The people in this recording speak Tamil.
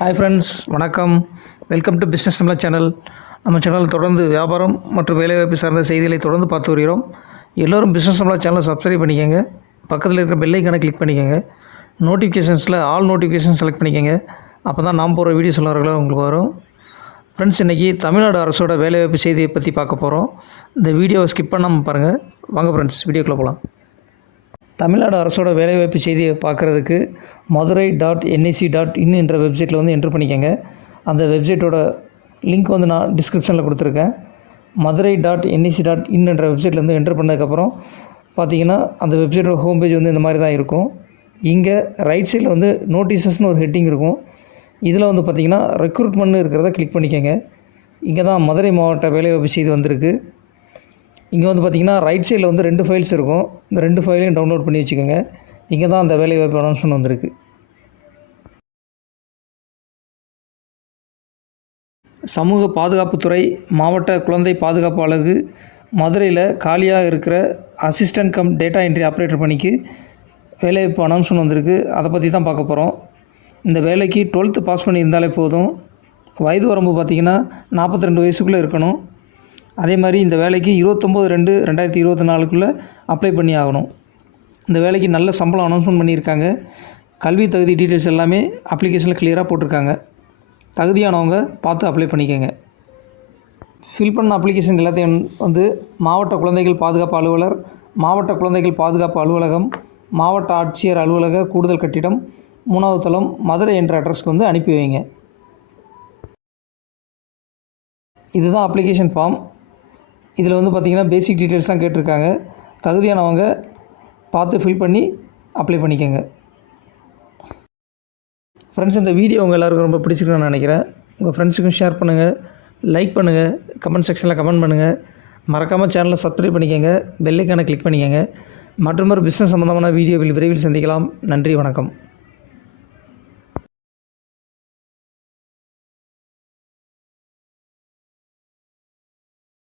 ஹாய் ஃப்ரெண்ட்ஸ், வணக்கம். Welcome to business Tamizha channel. நம்ம சேனல் தொடர்ந்து வியாபாரம் மற்றும் வேலைவாய்ப்பு சார்ந்த செய்திகளை தொடர்ந்து பார்த்து வருகிறோம். எல்லோரும் பிஸ்னஸ் தமிழா சேனலை சப்ஸ்கிரைப் பண்ணிக்கோங்க. பக்கத்தில் இருக்கிற பெல் ஐக்கானை கிளிக் பண்ணிக்கோங்க. நோட்டிஃபிகேஷன்ஸில் ஆல் நோட்டிஃபிகேஷன் செலக்ட் பண்ணிக்கோங்க. அப்போ தான் நாம் போகிற வீடியோஸ் எல்லாம் உங்களுக்கு வரும். ஃப்ரெண்ட்ஸ், இன்றைக்கி தமிழ்நாடு அரசோட வேலைவாய்ப்பு செய்தியை பற்றி பார்க்க போகிறோம். இந்த வீடியோவை ஸ்கிப் பண்ணாமல் பாருங்கள். வாங்க ஃப்ரெண்ட்ஸ், வீடியோக்குள்ளே போகலாம். தமிழ்நாடு அரசோட வேலைவாய்ப்பு செய்தியை பார்க்குறதுக்கு madurai.nic.in என்ற வெப்சைட்டில் வந்து என்ட்ரு பண்ணிக்கோங்க. அந்த வெப்சைட்டோட லிங்க் வந்து நான் டிஸ்கிரிப்ஷனில் கொடுத்துருக்கேன். madurai.nic.in என்ற வெப்சைட்டில் வந்து என்ட்ரு பண்ணதுக்கப்புறம் பார்த்தீங்கன்னா அந்த வெப்சைட்டோட ஹோம் பேஜ் வந்து இந்த மாதிரி தான் இருக்கும். இங்கே ரைட் சைடில் வந்து நோட்டீஸஸ்னு ஒரு ஹெட்டிங் இருக்கும். இதில் வந்து பார்த்திங்கன்னா ரெக்ரூட்மெண்ட்னு இருக்கிறத கிளிக் பண்ணிக்கோங்க. இங்கே தான் மதுரை மாவட்ட வேலைவாய்ப்பு செய்தி வந்திருக்கு. இங்கே வந்து பார்த்திங்கன்னா ரைட் சைடில் வந்து 2 ஃபைல்ஸ் இருக்கும். இந்த 2 ஃபைலையும் டவுன்லோட் பண்ணி வச்சுக்கோங்க. இங்கே தான் அந்த வேலைவாய்ப்பு அனௌன்ஸ்மெண்ட் வந்திருக்கு. சமூக பாதுகாப்புத்துறை மாவட்ட குழந்தை பாதுகாப்பு அலகு மதுரையில் காலியாக இருக்கிற assistant come data entry operator பணிக்கு வேலைவாய்ப்பு அனௌன்ஸ்மெண்ட் வந்திருக்கு. அதை பற்றி தான் பார்க்க போகிறோம். இந்த வேலைக்கு 12th பாஸ் பண்ணியிருந்தாலே போதும். வயது வரம்பு பார்த்திங்கன்னா 42 வயசுக்குள்ளே இருக்கணும். அதே மாதிரி இந்த வேலைக்கு 29/2/2024 அப்ளை பண்ணி ஆகணும். இந்த வேலைக்கு நல்ல சம்பளம் அனௌன்ஸ்மெண்ட் பண்ணியிருக்காங்க. கல்வி தகுதி டீட்டெயில்ஸ் எல்லாமே அப்ளிகேஷனில் கிளியராக போட்டிருக்காங்க. தகுதியானவங்க பார்த்து அப்ளை பண்ணிக்கோங்க. ஃபில் பண்ண அப்ளிகேஷன் எல்லாத்தையும் வந்து மாவட்ட குழந்தைகள் பாதுகாப்பு அலுவலர், மாவட்ட குழந்தைகள் பாதுகாப்பு அலுவலகம், மாவட்ட ஆட்சியர் அலுவலக கூடுதல் கட்டிடம், 3வது தளம், மதுரை என்ற அட்ரஸ்க்கு வந்து அனுப்பி வைங்க. இதுதான் அப்ளிகேஷன் ஃபார்ம். இதில் வந்து பார்த்திங்கன்னா பேசிக் டீட்டெயில்ஸ் தான் கேட்டிருக்காங்க. தகுதியானவங்க பார்த்து ஃபில் பண்ணி அப்ளை பண்ணிக்கோங்க. ஃப்ரெண்ட்ஸ், இந்த வீடியோ உங்கள் எல்லாருக்கும் ரொம்ப பிடிச்சிருக்குன்னு நான் நினைக்கிறேன். உங்கள் ஃப்ரெண்ட்ஸுக்கும் ஷேர் பண்ணுங்கள், லைக் பண்ணுங்கள், கமெண்ட் செக்ஷனில் கமெண்ட் பண்ணுங்கள். மறக்காமல் சேனலை சப்ஸ்கிரைப் பண்ணிக்கோங்க, பெல் ஐக்கானை கிளிக் பண்ணிக்கோங்க. மற்றொரு பிஸ்னஸ் சம்மந்தமான வீடியோவில் விரைவில் சந்திக்கலாம். நன்றி, வணக்கம்.